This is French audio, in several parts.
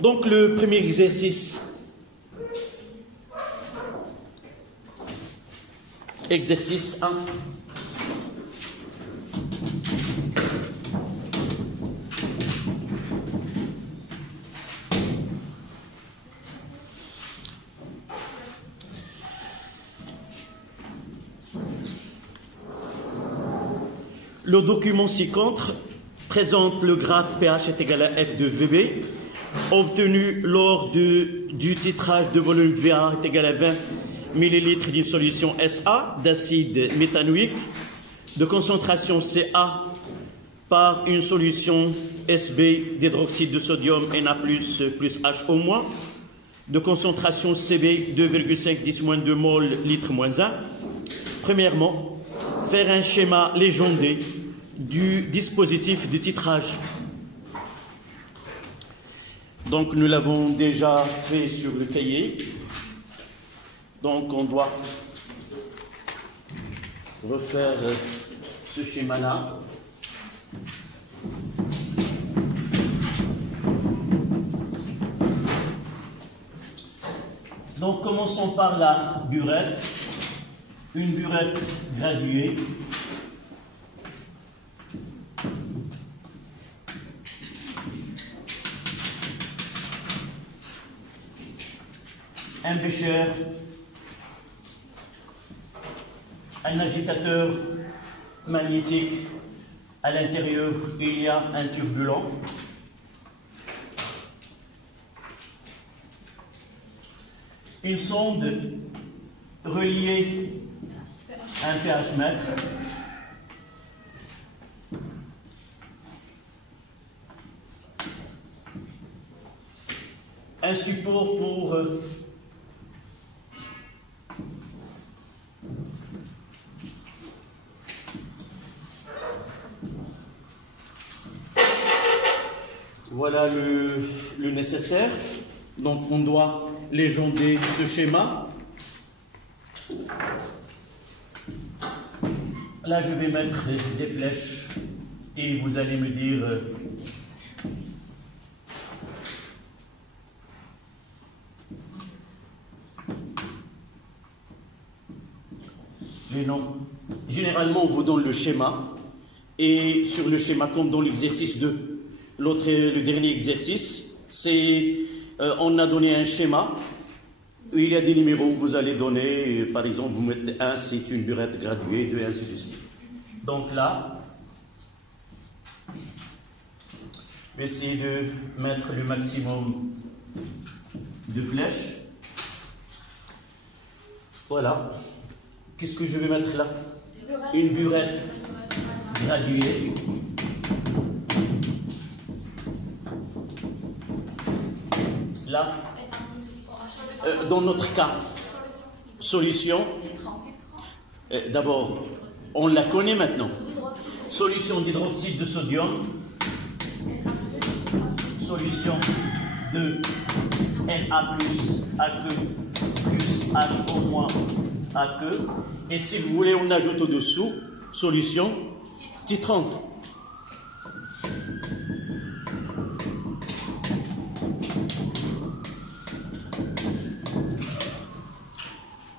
Donc le premier exercice. Exercice 1. Le document ci-contre présente le graphe pH est égal à F de VB, obtenu lors du titrage de volume VA est égal à 20 ml d'une solution SA d'acide méthanoïque, de concentration CA par une solution SB d'hydroxyde de sodium Na plus HO-, de concentration CB 2,5 10-2 mol litre moins 1. Premièrement, faire un schéma légendé du dispositif de titrage. Donc nous l'avons déjà fait sur le cahier. Donc on doit refaire ce schéma-là. Donc commençons par la burette. Une burette graduée. Un bécher, un agitateur magnétique, à l'intérieur il y a un turbulent, une sonde reliée à un pH mètre, un support pour voilà le nécessaire. Donc on doit légender ce schéma. Là je vais mettre des flèches et vous allez me dire les noms. Généralement on vous donne le schéma et sur le schéma comme dans l'exercice 2. Le dernier exercice, c'est on a donné un schéma où il y a des numéros que vous allez donner. Par exemple, vous mettez 1, c'est une burette graduée, 2, ainsi de suite. Donc là, je vais essayer de mettre le maximum de flèches. Voilà. Qu'est-ce que je vais mettre là? Une burette graduée. Là, dans notre cas, solution, d'abord, on la connaît maintenant. Solution d'hydroxyde de sodium, solution de Na plus Aq plus HO- Aq. Et si vous voulez, on ajoute au-dessous, solution titrante.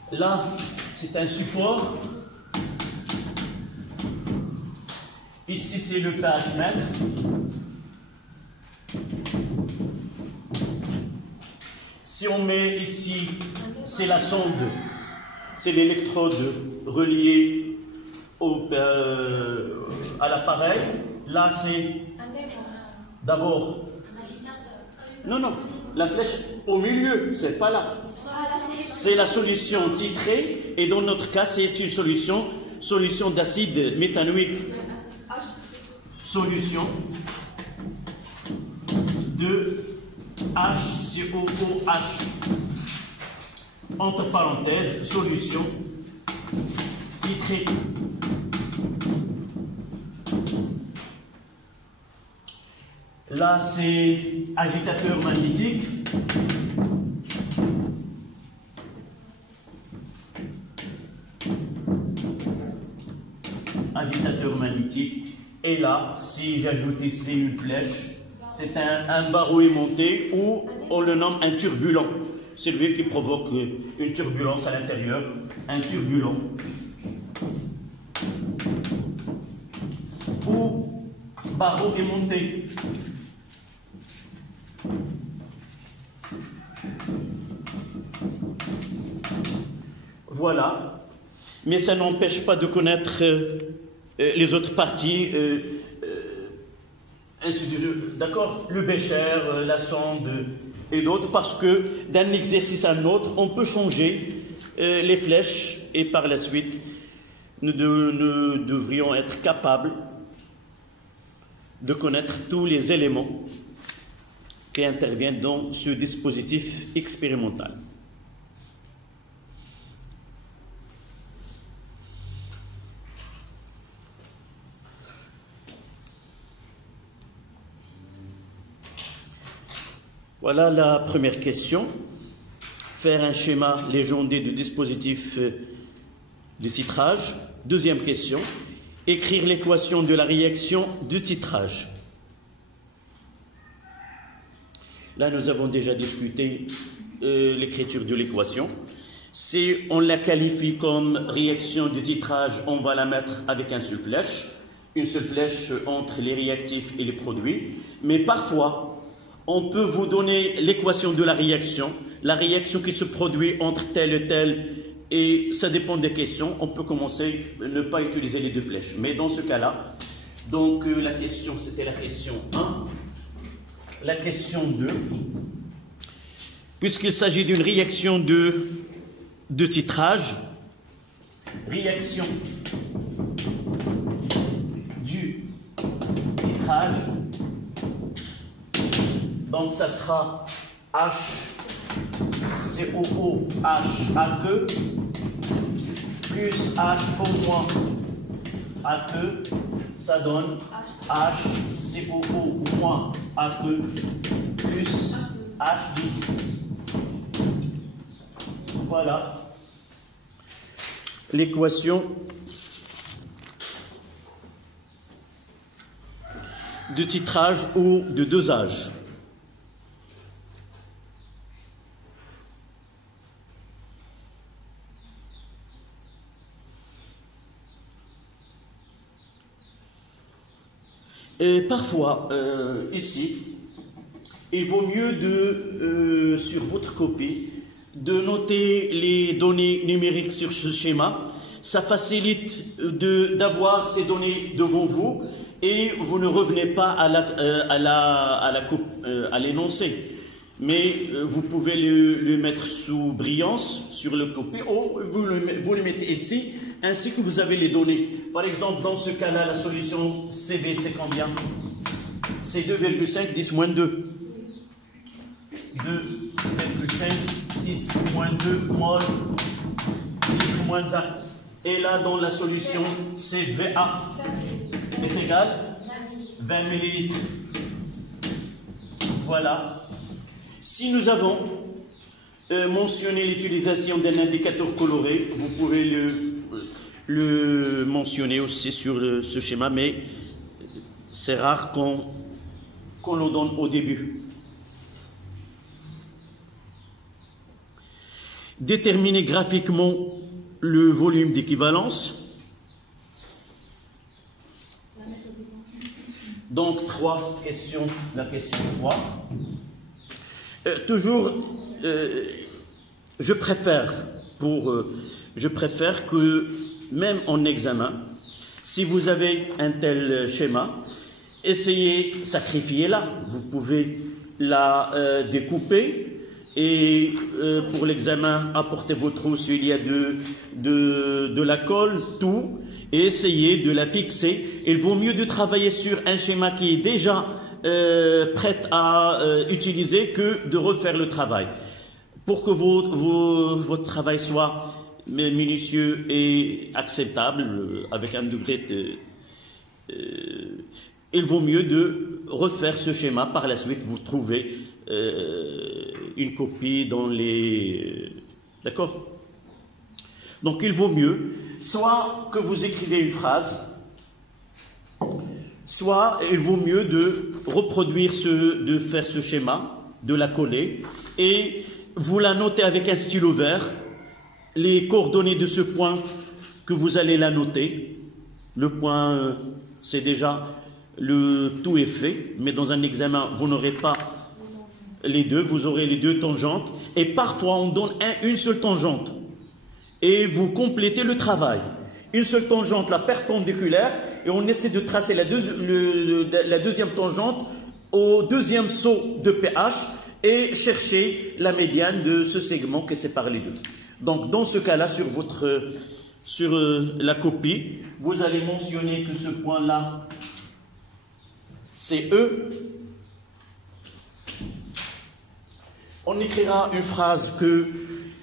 Là, c'est un support. Ici, c'est le pH mètre. Si on met ici, c'est la sonde, c'est l'électrode reliée à l'appareil. Là, c'est d'abord... Non, la flèche au milieu, c'est pas là. C'est la solution titrée et dans notre cas, c'est une solution d'acide méthanoïque. Solution de HCOOH. Entre parenthèses, solution titrée. Là, c'est agitateur magnétique. Agitateur magnétique. Et là, si j'ajoute ici une flèche, C'est un barreau aimanté ou on le nomme un turbulent. C'est lui qui provoque une turbulence à l'intérieur, un turbulent. Ou barreau aimanté. Voilà. Mais ça n'empêche pas de connaître les autres parties. D'accord, le bécher, la sonde et d'autres, parce que d'un exercice à un autre, on peut changer les flèches et par la suite, nous devrions être capables de connaître tous les éléments qui interviennent dans ce dispositif expérimental. Voilà la première question. Faire un schéma légendé de dispositif de titrage. Deuxième question. Écrire l'équation de la réaction du titrage. Là, nous avons déjà discuté l'écriture de l'équation. Si on la qualifie comme réaction du titrage, on va la mettre avec une seule flèche entre les réactifs et les produits. Mais parfois, on peut vous donner l'équation de la réaction qui se produit entre tel et tel, et ça dépend des questions. On peut commencer à ne pas utiliser les deux flèches. Mais dans ce cas-là, donc la question, c'était la question 1. La question 2, puisqu'il s'agit d'une réaction de titrage, réaction du titrage, donc ça sera HCOO HAQ plus H au moins AQ, ça donne HCOO moins AQ plus H dessous. Voilà l'équation de titrage ou de dosage. Et parfois, ici, il vaut mieux sur votre copie, de noter les données numériques sur ce schéma. Ça facilite d'avoir ces données devant vous et vous ne revenez pas à l'énoncé. Mais vous pouvez le mettre sous brillance sur le copie ou vous le mettez ici, ainsi que vous avez les données. Par exemple, dans ce cas-là, la solution CB, c'est combien? C'est 2,5, 10 moins 2. 2,5, 10 moins 2, mol, litre moins 1. Et là, dans la solution, c'est VA est égal 20 millilitres. Voilà. Si nous avons mentionné l'utilisation d'un indicateur coloré, vous pouvez le mentionner aussi sur ce schéma, mais c'est rare qu'on le donne au début. Déterminer graphiquement le volume d'équivalence. Donc, 3 questions, la question 3. Toujours, je préfère que, même en examen, si vous avez un tel schéma, essayez, sacrifiez-la. Vous pouvez la découper et pour l'examen, apportez vos trousses, il y a de la colle, tout, et essayez de la fixer. Il vaut mieux de travailler sur un schéma qui est déjà prête à utiliser que de refaire le travail. Pour que votre travail soit minutieux et acceptable, avec un degré il vaut mieux de refaire ce schéma. Par la suite, vous trouvez une copie dans les... D'accord? Donc, il vaut mieux soit que vous écrivez une phrase, soit il vaut mieux de reproduire de faire ce schéma, de la coller, et vous la notez avec un stylo vert, les coordonnées de ce point que vous allez la noter. Le point, c'est déjà, tout est fait, mais dans un examen, vous n'aurez pas les deux, vous aurez les deux tangentes, et parfois on donne une seule tangente, et vous complétez le travail. Une seule tangente, la perpendiculaire, et on essaie de tracer la deuxième tangente au deuxième saut de pH, et chercher la médiane de ce segment qui sépare les deux. Donc dans ce cas-là, sur la copie, vous allez mentionner que ce point-là, c'est E. On écrira une phrase que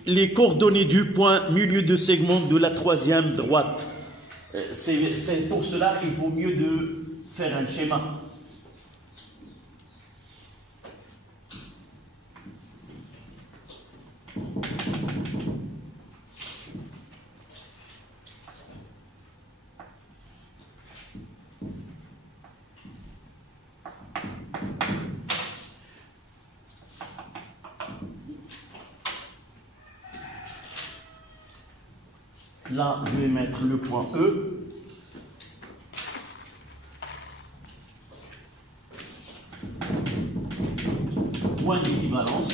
les coordonnées du point milieu de segment de la troisième droite. C'est pour cela qu'il vaut mieux de faire un schéma. Là, je vais mettre le point E. Point d'équivalence.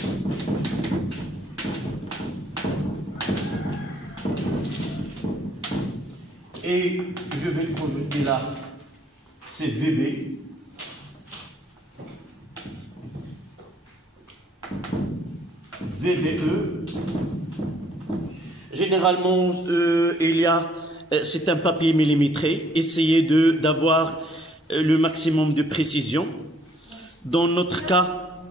Et je vais projeter là, c'est VB. VBE. Généralement, c'est un papier millimétré. Essayez d'avoir le maximum de précision. Dans notre cas,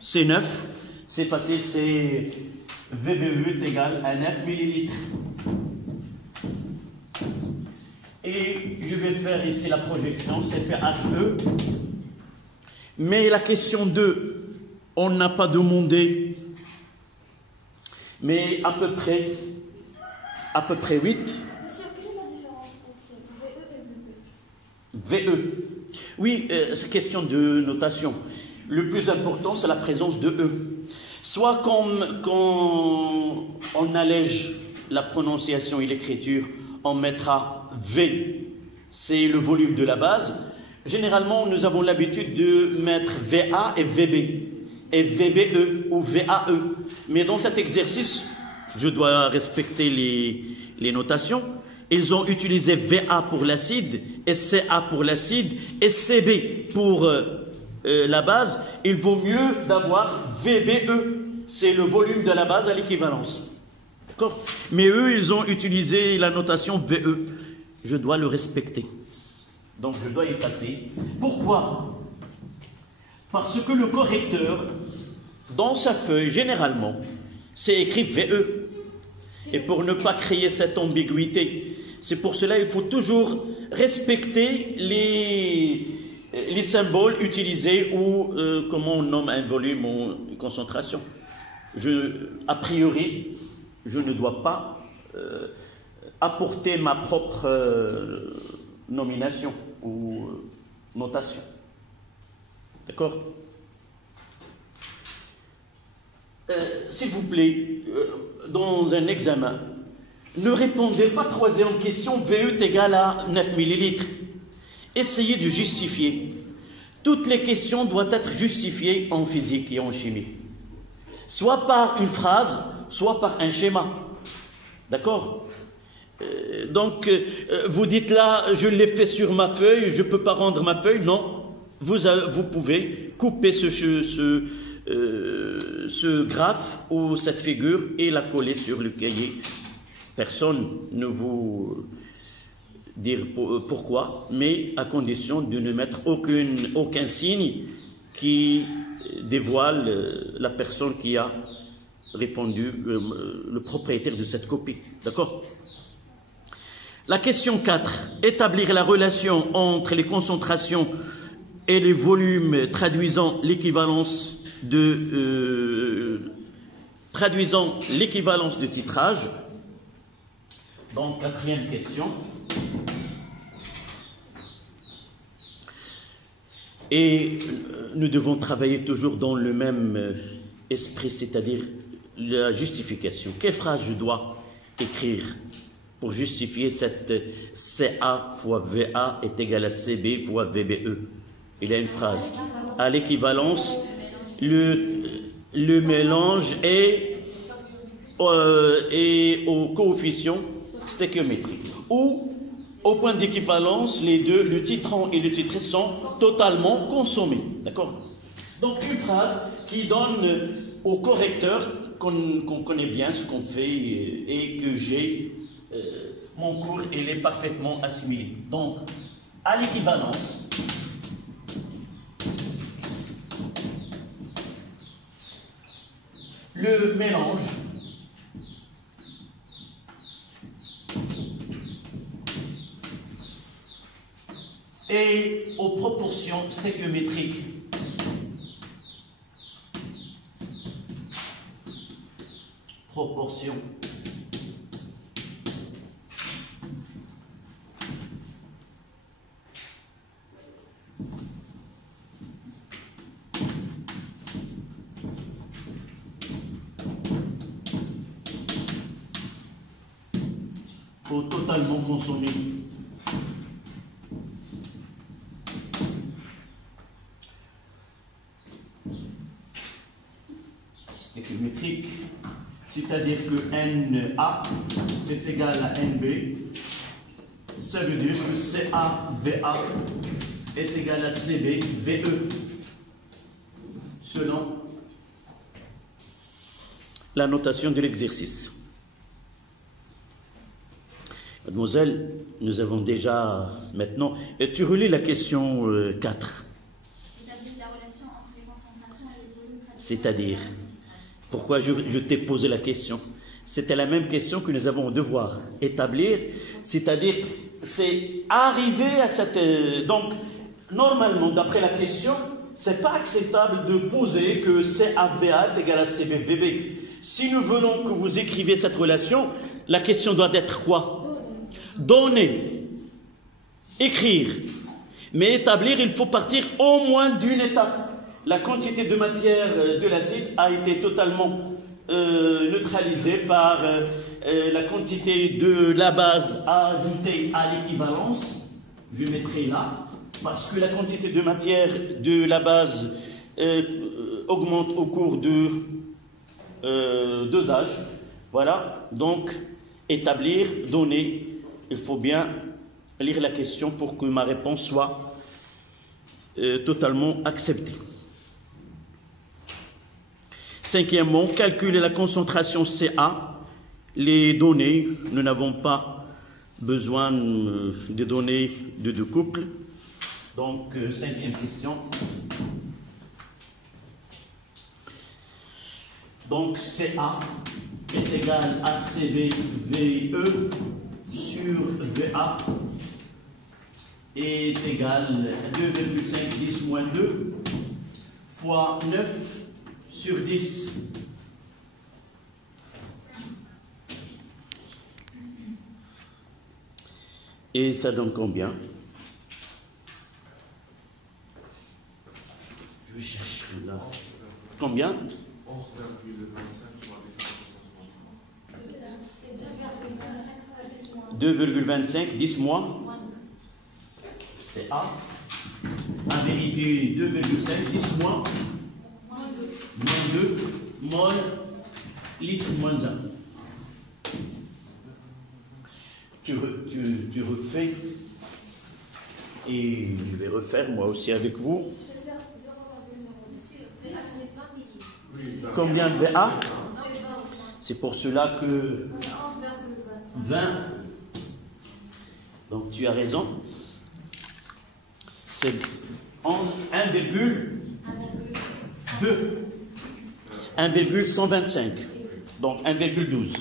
c'est 9. C'est facile, c'est VBE est égal à 9 millilitres. Et je vais faire ici la projection, c'est PHE. Mais la question 2, on n'a pas demandé, mais à peu près 8. Monsieur, quelle est la différence entre VE et VE? VE. Oui, c'est question de notation. Le plus important, c'est la présence de E. Soit quand on allège la prononciation et l'écriture, on mettra V, c'est le volume de la base. Généralement, nous avons l'habitude de mettre VA et VB, et VBE ou VAE. Mais dans cet exercice, je dois respecter les notations. Ils ont utilisé VA pour l'acide, SCA pour l'acide, SCB pour la base. Il vaut mieux d'avoir VBE, c'est le volume de la base à l'équivalence. D'accord? Mais eux, ils ont utilisé la notation VE. Je dois le respecter. Donc je dois effacer. Pourquoi? Parce que le correcteur, dans sa feuille, généralement, c'est écrit VE. Et pour ne pas créer cette ambiguïté, c'est pour cela qu'il faut toujours respecter les symboles utilisés ou comment on nomme un volume ou une concentration. A priori, je ne dois pas apporter ma propre nomination ou notation. D'accord? S'il vous plaît, dans un examen, ne répondez pas troisième question, VE est égal à 9 millilitres. Essayez de justifier. Toutes les questions doivent être justifiées en physique et en chimie. Soit par une phrase, soit par un schéma. D'accord? Donc, vous dites là, je l'ai fait sur ma feuille, je ne peux pas rendre ma feuille. Non, vous pouvez couper ce graphe ou cette figure et la coller sur le cahier. Personne ne vous dire pourquoi, mais à condition de ne mettre aucun signe qui dévoile la personne qui a répondu, le propriétaire de cette copie. D'accord? La question 4. Établir la relation entre les concentrations et les volumes traduisant l'équivalence de titrage. Donc, quatrième question. Et nous devons travailler toujours dans le même esprit, c'est-à-dire la justification. Quelle phrase je dois écrire pour justifier cette CA fois VA est égal à CB fois VBE? Il y a une phrase. À l'équivalence, le mélange est au coefficient stéchiométrique. Ou, au point d'équivalence, les deux, le titrant et le titré, sont totalement consommés. D'accord? Donc, une phrase qui donne au correcteur qu'on connaît bien ce qu'on fait et que j'ai, mon cours, il est parfaitement assimilé. Donc, à l'équivalence, le mélange est aux proportions stéchiométriques proportions totalement consommé. Stéchiométrique, c'est-à-dire que NA est égal à NB, ça veut dire que CAVA est égal à CBVE, selon la notation de l'exercice. Mademoiselle, nous avons déjà maintenant... Tu relis la question 4. Établir la relation entre les concentrations et les volumes. C'est-à-dire, pourquoi je t'ai posé la question? C'était la même question que nous avons au devoir. Établir, c'est-à-dire, c'est arriver à cette... Donc, normalement, d'après la question, c'est pas acceptable de poser que CAVA est égal à CBVB. Si nous voulons que vous écriviez cette relation, la question doit être quoi? Donner, écrire, mais établir, il faut partir au moins d'une étape. La quantité de matière de l'acide a été totalement neutralisée par la quantité de la base ajoutée à l'équivalence. Je mettrai là, parce que la quantité de matière de la base augmente au cours de dosage. Voilà, donc établir, donner. Il faut bien lire la question pour que ma réponse soit totalement acceptée. Cinquièmement, calculer la concentration CA. Les données, nous n'avons pas besoin de données de deux couples. Donc, cinquième question. Donc, CA est égal à CBVE sur VA est égal à 2,5 10 moins 2 fois 9 sur 10. Et ça donne combien? Je vais chercher là. Combien? 2,25, 10 moins. C'est A. À vérifier 2,5, 10 moins. Moins 2, mol, litre, moins 1. Tu refais. Et je vais refaire moi aussi avec vous. Combien de VA? C'est pour cela que 20. Donc tu as raison. C'est 1,2. 1,125. Donc 1,12.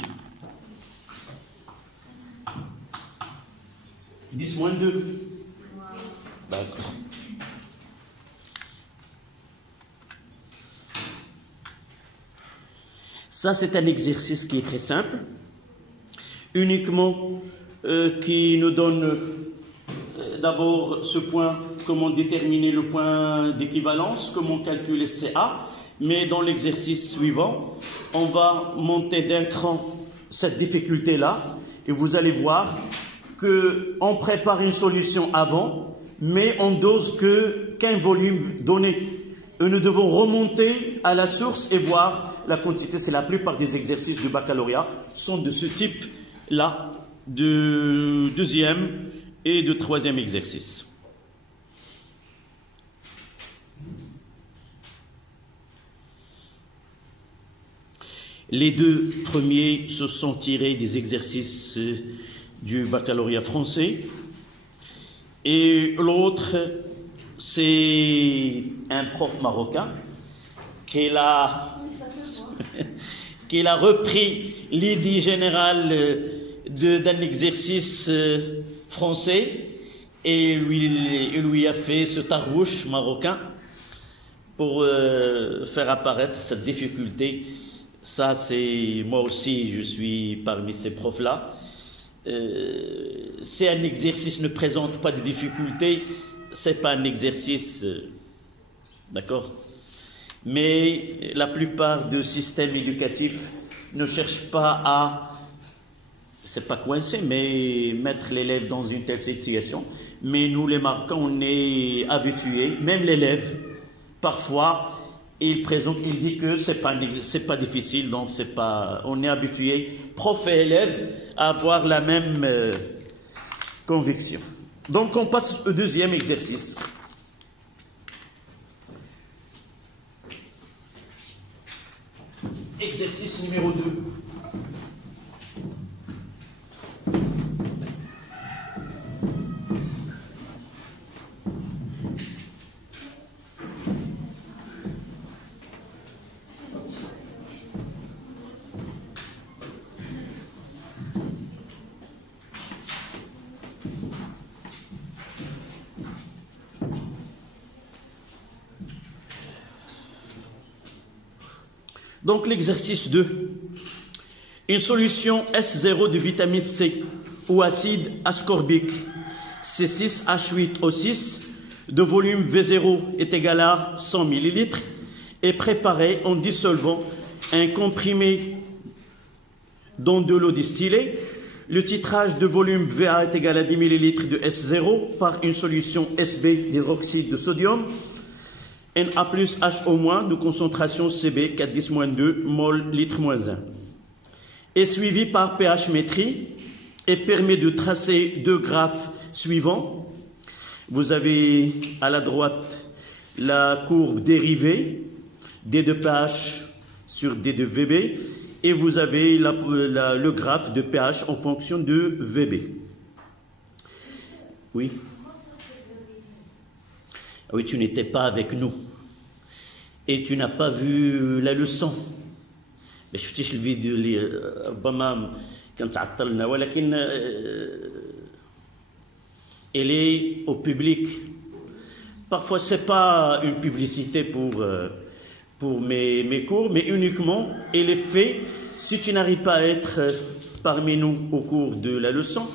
10 moins 2. D'accord. Ça, c'est un exercice qui est très simple, uniquement qui nous donne d'abord ce point comment déterminer le point d'équivalence, comment calculer CA, mais dans l'exercice suivant, on va monter d'un cran cette difficulté-là, et vous allez voir qu'on prépare une solution avant, mais on dose qu'un volume donné. Et nous devons remonter à la source et voir la quantité. C'est la plupart des exercices du baccalauréat sont de ce type-là, de deuxième et de troisième exercice. Les deux premiers se sont tirés des exercices du baccalauréat français et l'autre, c'est un prof marocain qui a repris l'idée générale d'un exercice français et lui a fait ce tarouche marocain pour faire apparaître cette difficulté. Ça, c'est moi aussi, je suis parmi ces profs-là. Si un exercice ne présente pas de difficulté, c'est pas un exercice, d'accord? Mais la plupart des systèmes éducatifs ne cherchent pas à, c'est pas coincer, mais mettre l'élève dans une telle situation. Mais nous, les Marocains, on est habitués, même l'élève, parfois, il dit que c'est pas difficile, donc c'est pas, on est habitué, prof et élève, à avoir la même conviction. Donc on passe au deuxième exercice. Exercice numéro 2. Donc l'exercice 2, une solution S0 de vitamine C ou acide ascorbique C6H8O6 de volume V0 est égal à 100 ml est préparée en dissolvant un comprimé dans de l'eau distillée. Le titrage de volume VA est égal à 10 ml de S0 par une solution SB d'hydroxyde de sodium Na plus HO- de concentration Cb 410-2 mol litre-1 est suivi par pH-métrie et permet de tracer deux graphes suivants. Vous avez à la droite la courbe dérivée D de pH sur D de Vb et vous avez le graphe de pH en fonction de Vb. Oui. Oui, tu n'étais pas avec nous et tu n'as pas vu la leçon. ما شفتيش الفيديو اللي ربما كان تعطلنا ولكن elle est au public. Parfois c'est pas une publicité pour mes cours, mais uniquement elle est faite si tu n'arrives pas à être parmi nous au cours de la leçon.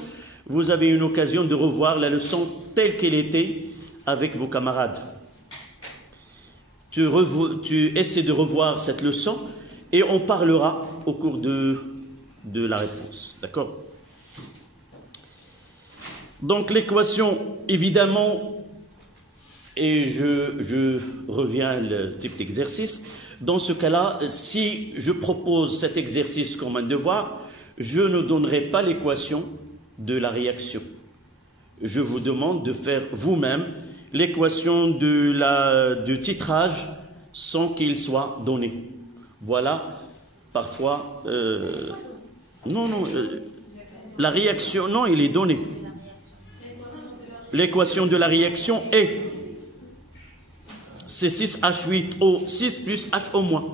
Vous avez une occasion de revoir la leçon telle qu'elle était avec vos camarades. Tu essaies de revoir cette leçon et on parlera au cours de la réponse. D'accord? Donc l'équation, évidemment, et je reviens au type d'exercice, dans ce cas-là, si je propose cet exercice comme un devoir, je ne donnerai pas l'équation de la réaction. Je vous demande de faire vous-même l'équation du titrage sans qu'il soit donné. Voilà, parfois... la réaction, non, il est donné. L'équation de la réaction est C6H8O6 plus HO-.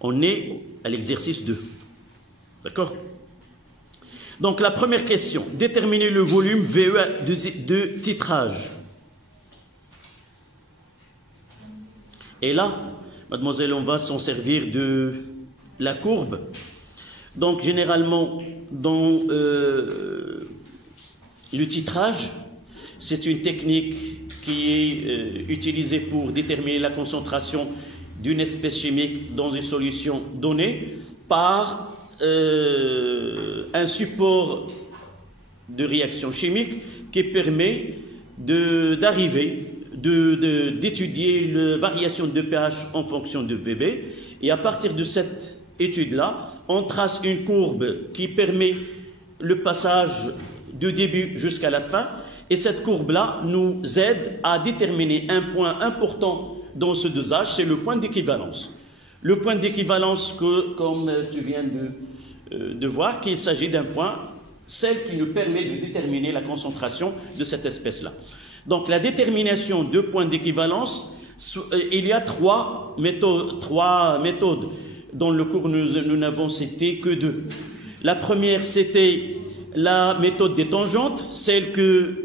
On est à l'exercice 2. D'accord? Donc la première question, déterminer le volume VE de titrage. Et là, mademoiselle, on va s'en servir de la courbe. Donc généralement, dans le titrage, C'est une technique qui est utilisée pour déterminer la concentration d'une espèce chimique dans une solution donnée par un support de réaction chimique qui permet d'étudier la variation de pH en fonction de VB. Et à partir de cette étude-là, on trace une courbe qui permet le passage du début jusqu'à la fin. Et cette courbe-là nous aide à déterminer un point important dans ce dosage, c'est le point d'équivalence. Le point d'équivalence que, comme tu viens de voir, qu'il s'agit d'un point, celle qui nous permet de déterminer la concentration de cette espèce-là. Donc la détermination de points d'équivalence, il y a trois méthodes. Dans le cours, nous n'avons cité que deux. La première, c'était la méthode des tangentes, celle que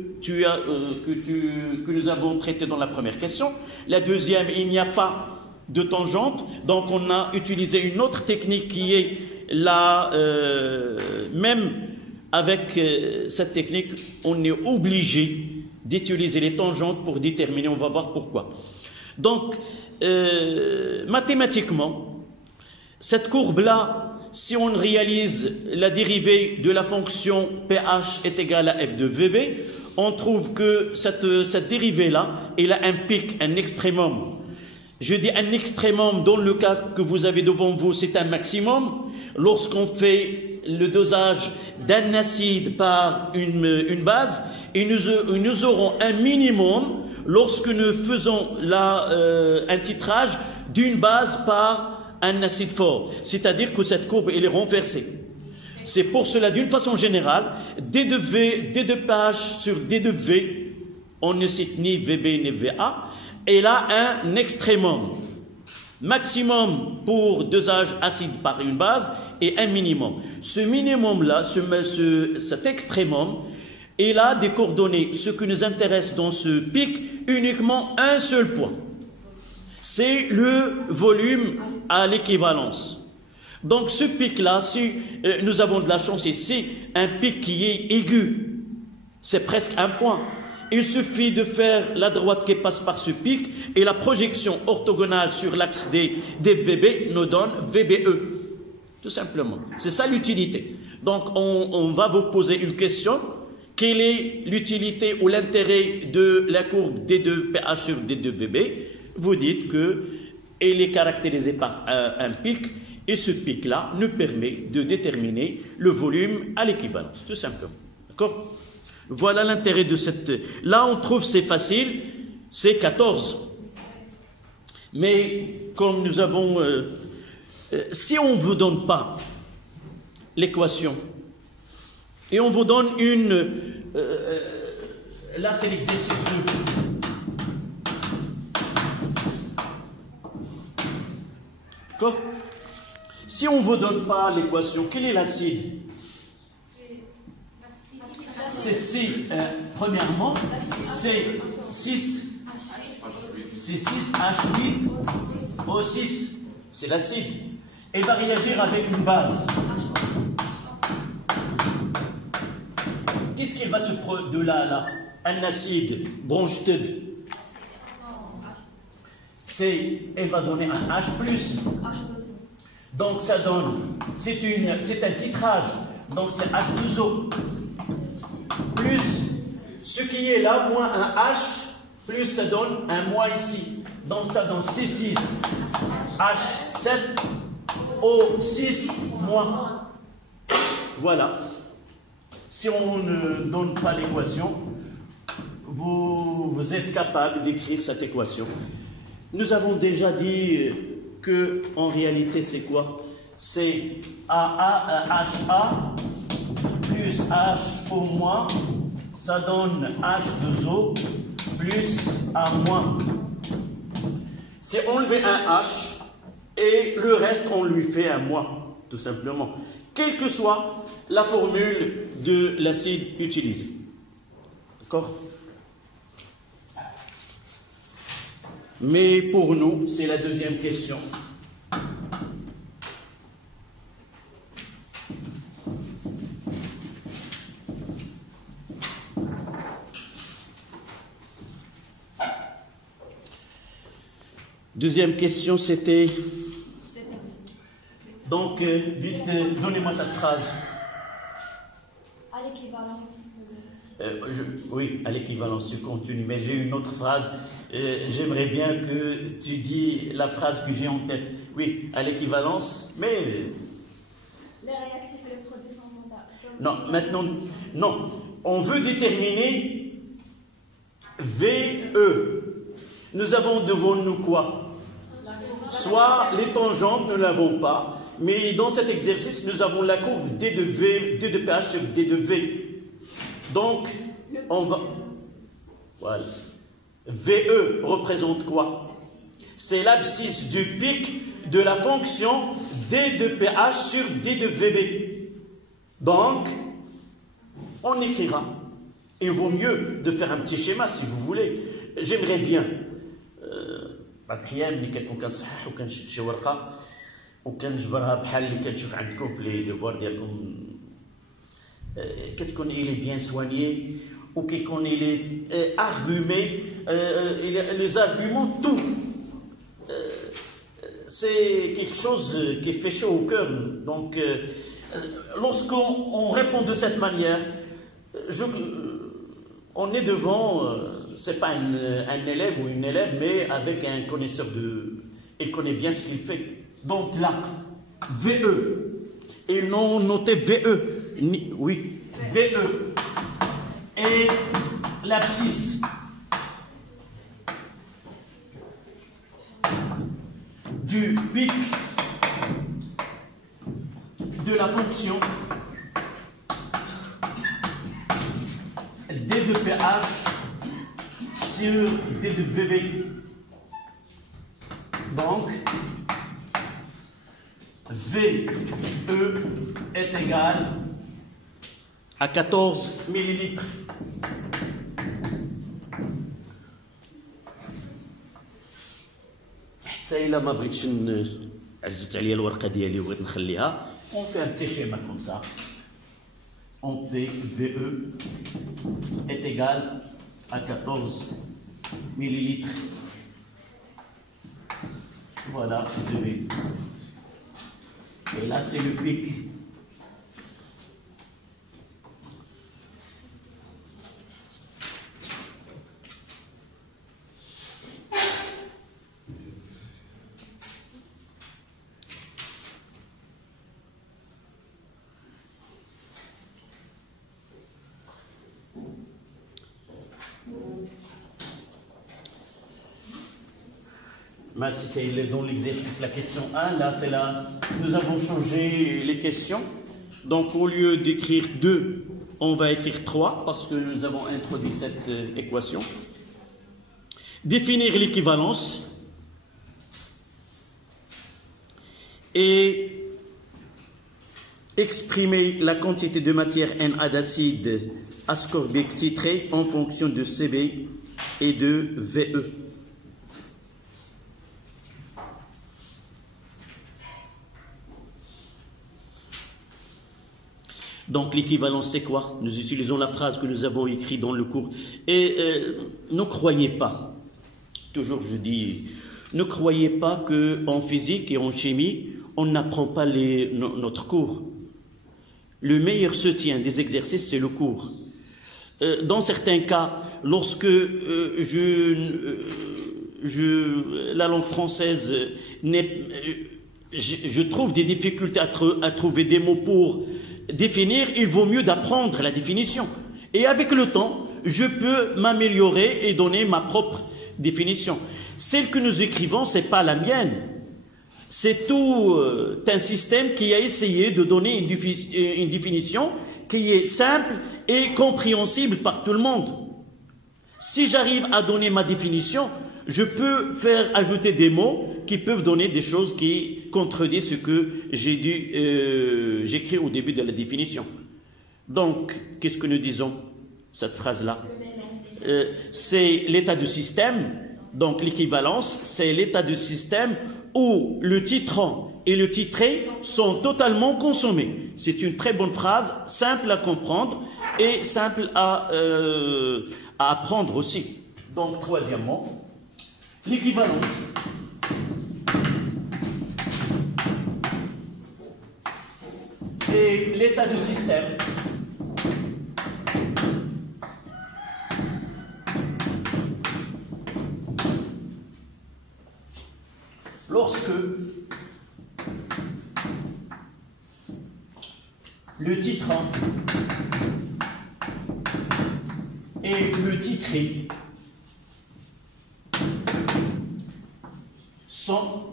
nous avons traitée dans la première question. La deuxième, il n'y a pas de tangente, donc on a utilisé une autre technique qui est même avec cette technique, on est obligé d'utiliser les tangentes pour déterminer, on va voir pourquoi. Donc, mathématiquement, cette courbe-là, si on réalise la dérivée de la fonction pH est égale à f de VB, on trouve que cette dérivée-là, elle a un pic, un extrémum. Je dis un extrémum, dans le cas que vous avez devant vous, c'est un maximum. Lorsqu'on fait le dosage d'un acide par une base, et nous aurons un minimum lorsque nous faisons un titrage d'une base par un acide fort. C'est-à-dire que cette courbe, elle est renversée. C'est pour cela, d'une façon générale, D de pH sur D de V, on ne cite ni VB ni VA, elle a un extrémum. Maximum pour dosage acide par une base et un minimum. Ce minimum-là, cet extrémum, il a des coordonnées. Ce qui nous intéresse dans ce pic, uniquement un seul point. C'est le volume à l'équivalence. Donc ce pic-là, si nous avons de la chance ici, un pic qui est aigu, c'est presque un point. Il suffit de faire la droite qui passe par ce pic et la projection orthogonale sur l'axe des VB nous donne VBE. Tout simplement. C'est ça l'utilité. Donc on va vous poser une question. Quelle est l'utilité ou l'intérêt de la courbe D2PH sur D2VB? Vous dites qu'elle est caractérisée par un pic et ce pic-là nous permet de déterminer le volume à l'équivalence, tout simplement. D'accord? Voilà l'intérêt de cette... Là, on trouve, c'est facile, c'est 14. Mais comme nous avons... si on ne vous donne pas l'équation, et on vous donne une... là, c'est l'exercice 2. D'accord? Si on ne vous donne pas l'équation, quel est l'acide? C'est C. Premièrement, c'est 6H8O6. C'est l'acide. Elle va réagir avec une base. Qu'est-ce qu'il va se produire de là à là? Un acide Bronsted. Elle va donner un H+. Donc ça donne, c'est un titrage. Donc c'est H2O. Plus ce qui est là, moins un H, plus ça donne un moins ici. Donc ça donne C6, H7, O6, moins. Voilà. Si on ne donne pas l'équation, vous êtes capable d'écrire cette équation. Nous avons déjà dit que en réalité c'est quoi? C'est HA plus HO moins, ça donne H2O plus A moins. C'est enlever un H et le reste on lui fait un moins, tout simplement. Quelle que soit la formule de l'acide utilisé. D'accord? Mais pour nous, c'est la deuxième question. Deuxième question, c'était... Donc, vite, donnez-moi cette phrase. À l'équivalence. Oui, à l'équivalence du contenu, mais j'ai une autre phrase. J'aimerais bien que tu dis la phrase que j'ai en tête. Oui, à l'équivalence, mais... Les réactifs et les produits sans contact. Non, maintenant, non. On veut déterminer VE. Nous avons devant nous quoi? Soit les tangentes, nous ne l'avons pas, mais dans cet exercice, nous avons la courbe D de V, D de PH sur D de V. Donc, on va... Voilà. VE représente quoi? C'est l'abscisse du pic de la fonction D de PH sur D de VB. Donc, on écrira. Il vaut mieux de faire un petit schéma si vous voulez. J'aimerais bien. بعد الحياه ملي كنكون كنصحح وكنشد شي ورقه وكنجبرها بحال اللي كنشوف عندكم في لي ديفوار ديالكم كتكون إلي بيان سوانيي وكيكون إلي argumé les arguments tout c'est quelque chose qui fait chaud au cœur. Donc lorsqu'on répond de cette manière, on est devant c'est pas un élève ou une élève, mais avec un connaisseur il connaît bien ce qu'il fait. Donc là, VE, et non noté VE, oui, VE, et l'abscisse du pic de la fonction D de PH sur D de VB. Donc, VE est égal à 14 millilitres. حتى إلا ما بغيتش عززت عليا الورقة ديالي وبغيت نخليها. On fait un petit schéma comme ça. On fait VE est égal à 14 millilitres. Voilà, VE. Et là, c'est le pic. C'était dans l'exercice la question 1, là c'est là, nous avons changé les questions. Donc au lieu d'écrire 2, on va écrire 3 parce que nous avons introduit cette équation. Définir l'équivalence et exprimer la quantité de matière Na d'acide ascorbique titré en fonction de Cb et de Ve. Donc l'équivalence, c'est quoi? Nous utilisons la phrase que nous avons écrite dans le cours. Et ne croyez pas, toujours je dis, ne croyez pas qu'en physique et en chimie, on n'apprend pas notre cours. Le meilleur soutien des exercices, c'est le cours. Dans certains cas, lorsque la langue française, je trouve des difficultés à trouver des mots pour définir, il vaut mieux d'apprendre la définition. Et avec le temps, je peux m'améliorer et donner ma propre définition. Celle que nous écrivons, ce n'est pas la mienne. C'est tout un système qui a essayé de donner une définition qui est simple et compréhensible par tout le monde. Si j'arrive à donner ma définition, je peux faire ajouter des mots qui peuvent donner des choses qui contredisent ce que j'écris au début de la définition. Donc, qu'est-ce que nous disons, cette phrase-là? C'est l'état du système. Donc, l'équivalence, c'est l'état du système où le titrant et le titré sont totalement consommés. C'est une très bonne phrase, simple à comprendre et simple à apprendre aussi. Donc, troisièmement, l'équivalence l'état de système lorsque le titrant et le titré sont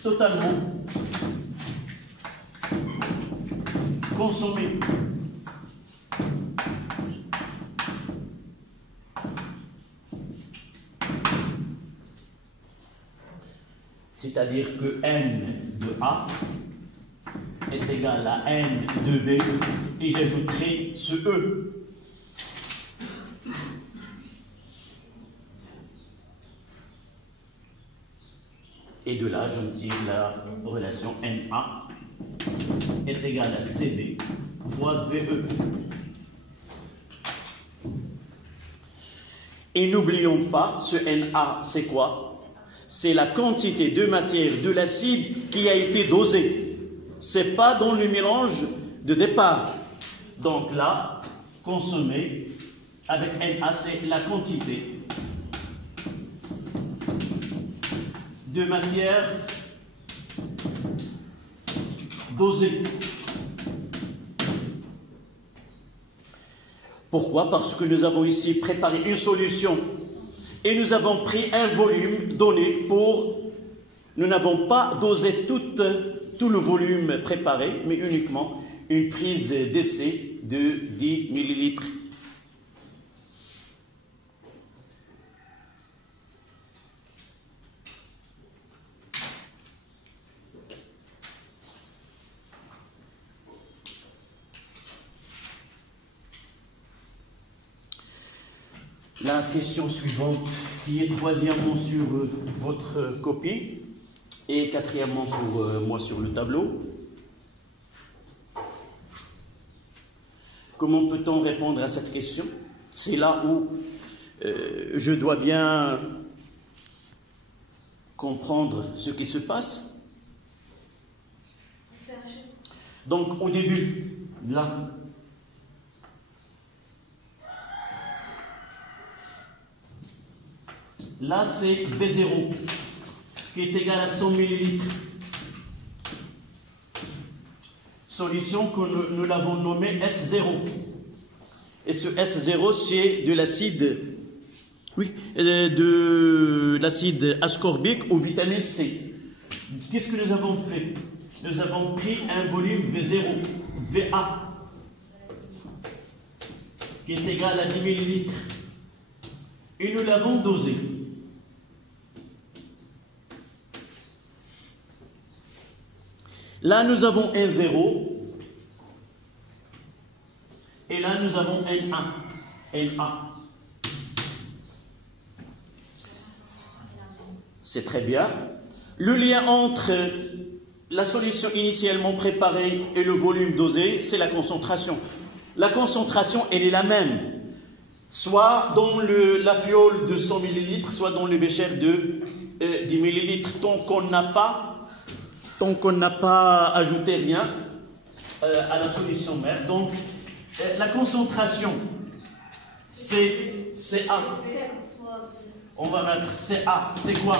totalement consommés. C'est-à-dire que n de A est égal à n de B et j'ajouterai ce E. Et de là, je tire la relation NA est égale à CD fois VE. Et n'oublions pas, ce Na, c'est quoi? C'est la quantité de matière de l'acide qui a été dosée. Ce n'est pas dans le mélange de départ. Donc là, consommer avec Na, c'est la quantité de matière dosée. Pourquoi? Parce que nous avons ici préparé une solution et nous avons pris un volume donné pour... Nous n'avons pas dosé tout le volume préparé, mais uniquement une prise d'essai de 10 millilitres. La question suivante, qui est troisièmement sur votre copie et quatrièmement pour moi sur le tableau. Comment peut-on répondre à cette question? C'est là où je dois bien comprendre ce qui se passe. Donc au début, là, là, c'est V0 qui est égal à 100 millilitres. Solution que nous l'avons nommée S0. Et ce S0, c'est de l'acide, oui, de l'acide ascorbique ou vitamine C. Qu'est-ce que nous avons fait? Nous avons pris un volume V0, VA, qui est égal à 10 millilitres. Et nous l'avons dosé. Là, nous avons un 0 et là, nous avons un 1, NA. C'est très bien. Le lien entre la solution initialement préparée et le volume dosé, c'est la concentration. La concentration, elle est la même, soit dans la fiole de 100 ml, soit dans le bécher de 10 ml, tant qu'on n'a pas ajouté rien à la solution mère. Donc, la concentration, c'est CA. On va mettre CA. C'est quoi?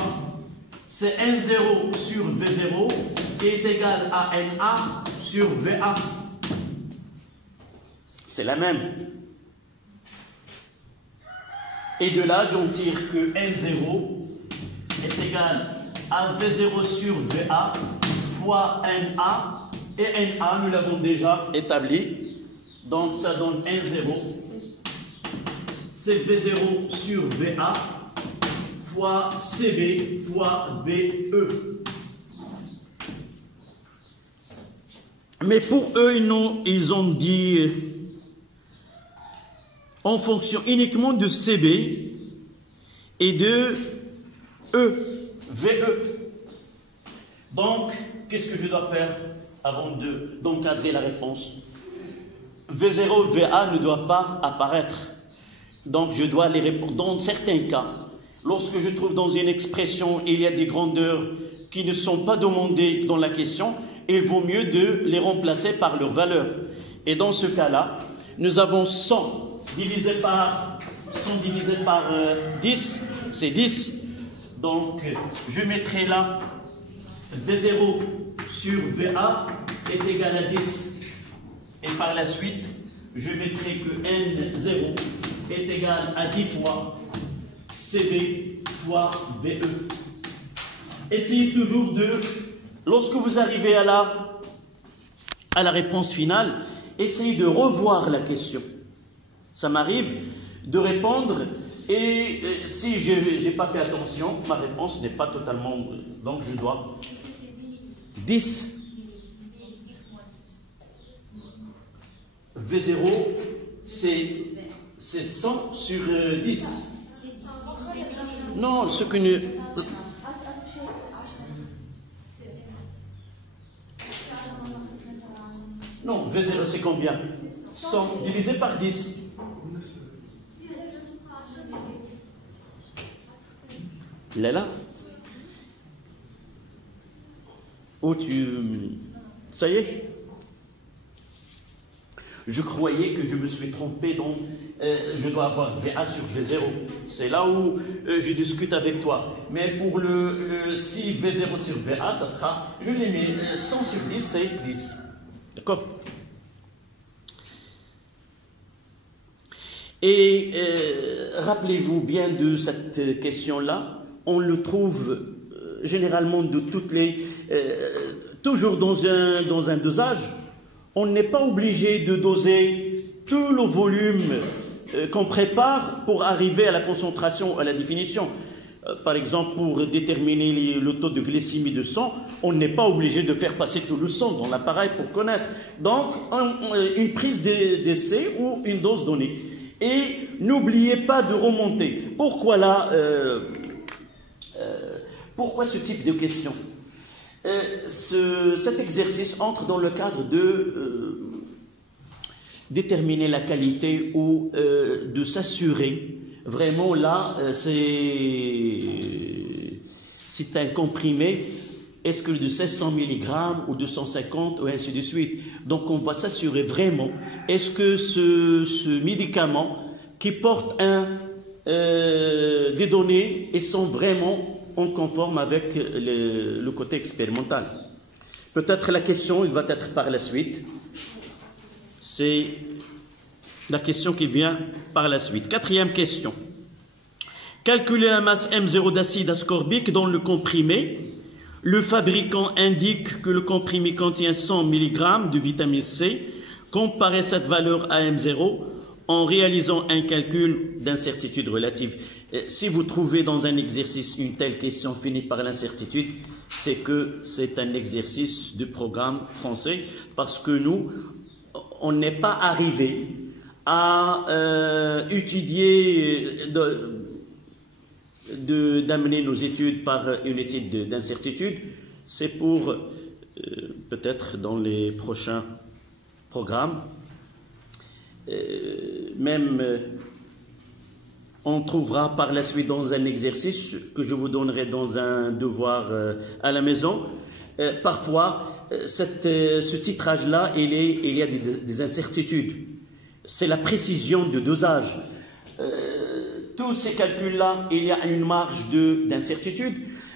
C'est N0 sur V0 qui est égal à NA sur VA. C'est la même. Et de là, j'en tire que N0 est égal à V0 sur VA fois NA, et NA, nous l'avons déjà établi, donc ça donne N0, c'est V0 sur VA fois CB fois VE. Mais pour eux, ils ont dit en fonction uniquement de CB et de VE. Donc, qu'est-ce que je dois faire avant d'encadrer la réponse? V0, VA ne doit pas apparaître. Donc, je dois les répondre. Dans certains cas, lorsque je trouve dans une expression, il y a des grandeurs qui ne sont pas demandées dans la question, il vaut mieux de les remplacer par leur valeur. Et dans ce cas-là, nous avons 100 divisé par 10, c'est 10. Donc, je mettrai là V0 sur VA est égal à 10. Et par la suite, je mettrai que N0 est égal à 10 fois CV fois VE. Essayez toujours de, lorsque vous arrivez à la réponse finale, essayez de revoir la question. Ça m'arrive de répondre et si je n'ai pas fait attention, ma réponse n'est pas totalement... Donc je dois... 10. V0, c'est 100 sur 10. Non, ce que nous... Non, V0 c'est combien? 100 divisé par 10. Il est là? Oh, ça y est? Je croyais que je me suis trompé, donc je dois avoir VA sur V0. C'est là où je discute avec toi. Mais pour si V0 sur VA, ça sera, je l'ai mis 100 sur 10, c'est 10. D'accord? Et rappelez-vous bien de cette question-là, on le trouve généralement de toujours dans un dosage. On n'est pas obligé de doser tout le volume qu'on prépare pour arriver à la concentration, à la définition. Par exemple, pour déterminer le taux de glycémie de sang, on n'est pas obligé de faire passer tout le sang dans l'appareil pour connaître. Donc, une prise d'essai ou une dose donnée. Et n'oubliez pas de remonter. Pourquoi là pourquoi ce type de question? Cet exercice entre dans le cadre de déterminer la qualité ou de s'assurer. Vraiment là, c'est un comprimé. Est-ce que de 1600 mg ou 250 ou ainsi de suite. Donc on va s'assurer vraiment. Est-ce que ce médicament qui porte des données et sont vraiment en conforme avec le côté expérimental. Peut-être la question, il va être par la suite. C'est la question qui vient par la suite. Quatrième question. Calculer la masse M0 d'acide ascorbique dans le comprimé. Le fabricant indique que le comprimé contient 100 mg de vitamine C. Comparez cette valeur à M0 en réalisant un calcul d'incertitude relative. Si vous trouvez dans un exercice une telle question finie par l'incertitude, c'est que c'est un exercice du programme français parce que nous, on n'est pas arrivé à étudier, d'amener nos études par une étude d'incertitude. C'est pour peut-être dans les prochains programmes. On trouvera par la suite dans un exercice que je vous donnerai dans un devoir à la maison. Parfois, ce titrage-là, il y a des incertitudes. C'est la précision de dosage. Tous ces calculs-là, il y a une marge d'incertitude.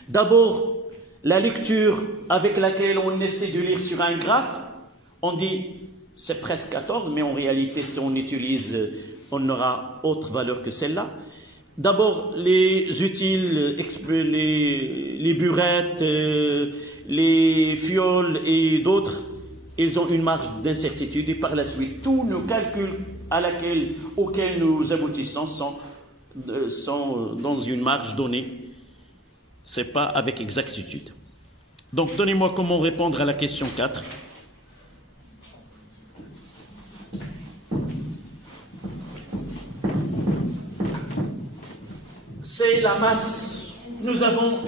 D'abord, la lecture avec laquelle on essaie de lire sur un graphe, on dit c'est presque 14, mais en réalité, si on utilise, on aura autre valeur que celle-là. D'abord, les utiles, les burettes, les fioles et d'autres, ils ont une marge d'incertitude. Et par la suite, tous nos calculs auxquels nous aboutissons sont dans une marge donnée. Ce n'est pas avec exactitude. Donc, donnez-moi comment répondre à la question 4. C'est la masse. Nous avons,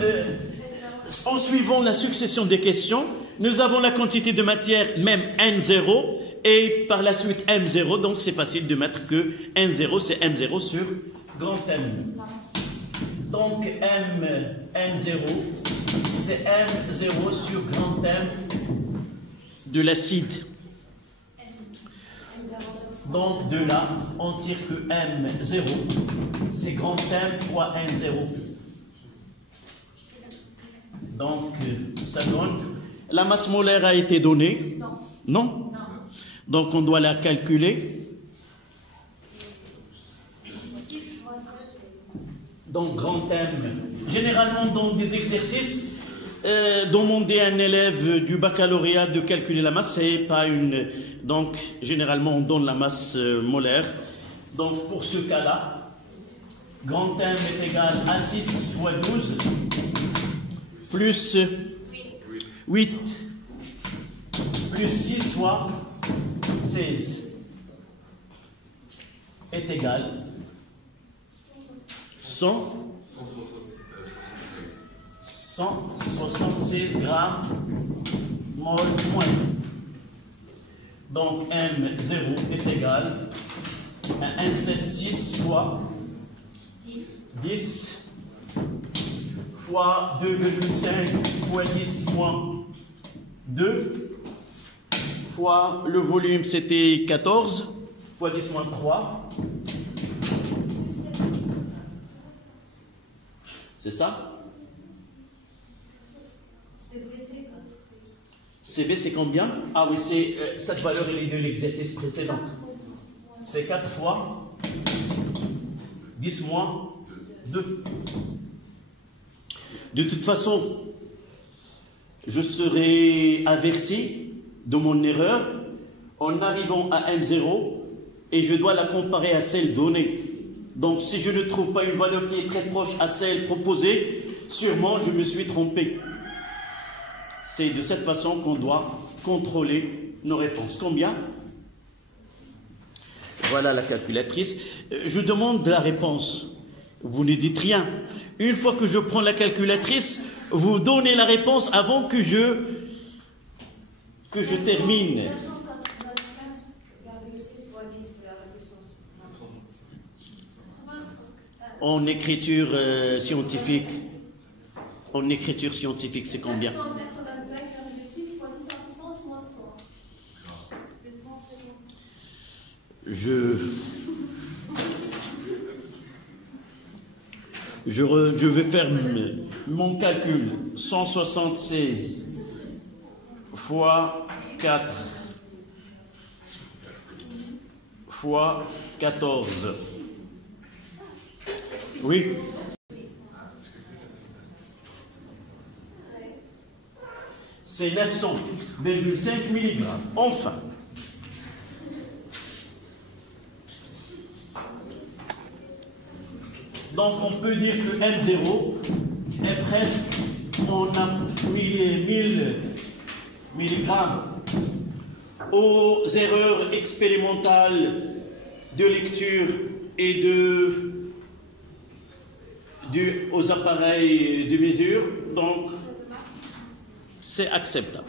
en suivant la succession des questions, nous avons la quantité de matière, même N0, et par la suite M0, donc c'est facile de mettre que N0, c'est M0 sur grand M. Donc N0, c'est M0 sur grand M de l'acide. Donc de là, on tire que M0, c'est grand M fois N0. Donc ça donne, la masse molaire a été donnée? Non. Non? Donc on doit la calculer. Donc grand M, généralement dans des exercices, demander à un élève du baccalauréat de calculer la masse, c'est pas une... Donc généralement on donne la masse molaire. Donc pour ce cas-là, grand M est égal à 6 fois 12 plus 8 plus 6 fois 16 est égal 176 grammes mol moins. Donc M0 est égal à 176 fois 10 fois 2,5 fois 10 moins 2 fois le volume c'était 14 fois 10 moins 3. C'est ça? CV c'est combien? Ah oui, c'est cette valeur elle est de l'exercice précédent. C'est 4 fois 10 moins 2. De toute façon, je serai averti de mon erreur en arrivant à M0 et je dois la comparer à celle donnée. Donc si je ne trouve pas une valeur qui est très proche à celle proposée, sûrement je me suis trompé. C'est de cette façon qu'on doit contrôler nos réponses. Combien? Voilà la calculatrice. Je demande la réponse. Vous ne dites rien. Une fois que je prends la calculatrice, vous donnez la réponse avant que je termine. En écriture scientifique. En écriture scientifique, c'est combien? 485,6 fois 10 à la puissance moins 3. Je vais faire mon calcul. 176 fois 4 fois 14. Oui. C'est 900,5 mg. Enfin. Donc on peut dire que M0 est presque en 1000 mg. Aux erreurs expérimentales de lecture et aux appareils de mesure, donc c'est acceptable.